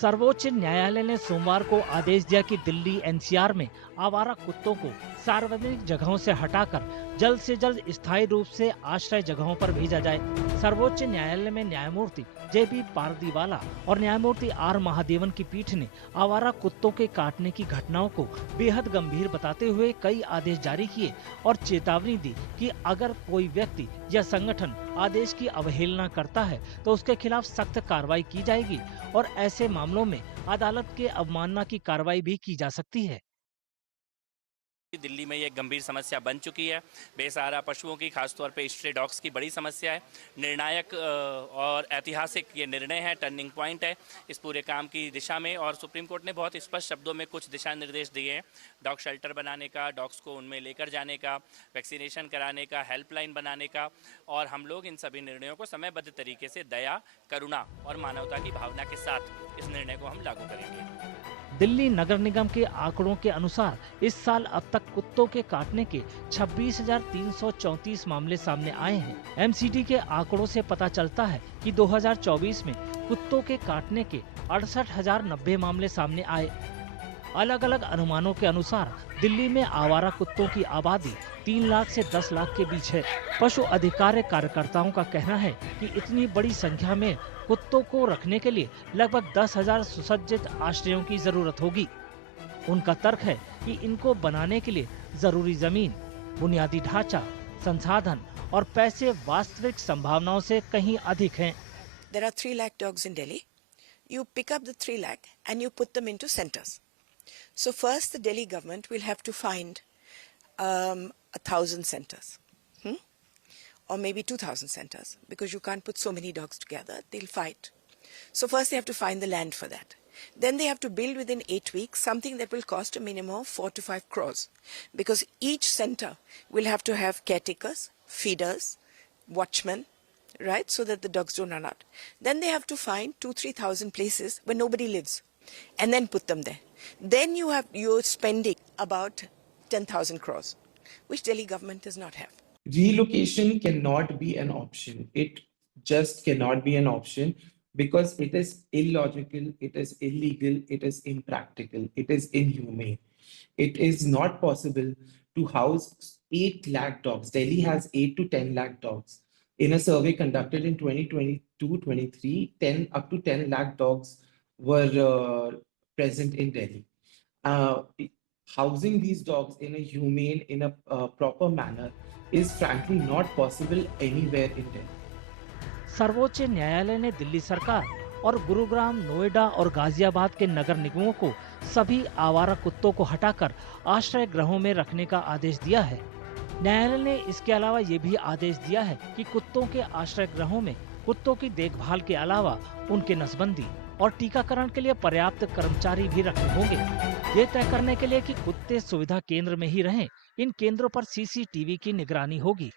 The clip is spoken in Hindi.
सर्वोच्च न्यायालय ने सोमवार को आदेश दिया कि दिल्ली एनसीआर में आवारा कुत्तों को सार्वजनिक जगहों से हटाकर जल्द से जल्द स्थायी रूप से आश्रय जगहों पर भेजा जाए। सर्वोच्च न्यायालय में न्यायमूर्ति जेबी पारदीवाला और न्यायमूर्ति आर महादेवन की पीठ ने आवारा कुत्तों के काटने की घटनाओं को बेहद गंभीर बताते हुए कई आदेश जारी किए और चेतावनी दी कि अगर कोई व्यक्ति या संगठन आदेश की अवहेलना करता है तो उसके खिलाफ सख्त कार्रवाई की जाएगी और ऐसे मामलों में अदालत के अवमानना की कार्रवाई भी की जा सकती है। दिल्ली में ये एक गंभीर समस्या बन चुकी है। बेसहारा पशुओं की, खासतौर पे स्ट्रे डॉग्स की बड़ी समस्या है। निर्णायक और ऐतिहासिक ये निर्णय है, टर्निंग पॉइंट है इस पूरे काम की दिशा में। और सुप्रीम कोर्ट ने बहुत स्पष्ट शब्दों में कुछ दिशा निर्देश दिए हैं। डॉग शेल्टर बनाने का, डॉग्स को उनमें लेकर जाने का, वैक्सीनेशन कराने का, हेल्पलाइन बनाने का। और हम लोग इन सभी निर्णयों को समयबद्ध तरीके से दया, करुणा और मानवता की भावना के साथ इस निर्णय को हम लागू करेंगे। दिल्ली नगर निगम के आंकड़ों के अनुसार इस साल अब तक कुत्तों के काटने के 26,334 मामले सामने आए हैं। एमसीडी के आंकड़ों से पता चलता है कि 2024 में कुत्तों के काटने के 68,090 मामले सामने आए। अलग अलग अनुमानों के अनुसार दिल्ली में आवारा कुत्तों की आबादी 3 लाख से 10 लाख के बीच है। पशु अधिकार कार्यकर्ताओं का कहना है कि इतनी बड़ी संख्या में कुत्तों को रखने के लिए लगभग 10,000 सुसज्जित आश्रयों की जरूरत होगी। उनका तर्क है कि इनको बनाने के लिए जरूरी जमीन, बुनियादी ढांचा, संसाधन और पैसे वास्तविक संभावनाओं से कहीं अधिक हैं। There are 3 lakh dogs in Delhi. You pick up the 3 lakh and you put them into centers. So first the Delhi government will have to find 1,000 centers. Or maybe 2,000 centers, because you can't put so many dogs together, they'll fight. So first they have to find the land for that. Then they have to build within 8 weeks something that will cost a minimum of 4 to 5 crores, because each center will have to have caretakers, feeders, watchmen, right, so that the dogs don't run out. Then they have to find 2,000-3,000 places where nobody lives and then put them there. Then you're spending about 10,000 crores, which Delhi government does not have. Relocation cannot be an option. It just cannot be an option because it is illogical, it is illegal, it is impractical, it is inhumane. It is not possible to house 8 lakh dogs. Delhi has 8 to 10 lakh dogs. In a survey conducted in 2022-23, up to 10 lakh dogs were present in Delhi. Housing these dogs in a humane, in a proper manner is frankly not possible anywhere in Delhi. सर्वोच्च न्यायालय ने दिल्ली सरकार और गुरुग्राम, नोएडा और गाजियाबाद के नगर निगमों को सभी आवारा कुत्तों को हटाकर आश्रय गृहों में रखने का आदेश दिया है। न्यायालय ने इसके अलावा ये भी आदेश दिया है कि कुत्तों के आश्रय गृहों में कुत्तों की देखभाल के अलावा उनके नसबंदी और टीकाकरण के लिए पर्याप्त कर्मचारी भी रखने होंगे। ये तय करने के लिए कि कुत्ते सुविधा केंद्र में ही रहें, इन केंद्रों पर सीसीटीवी की निगरानी होगी।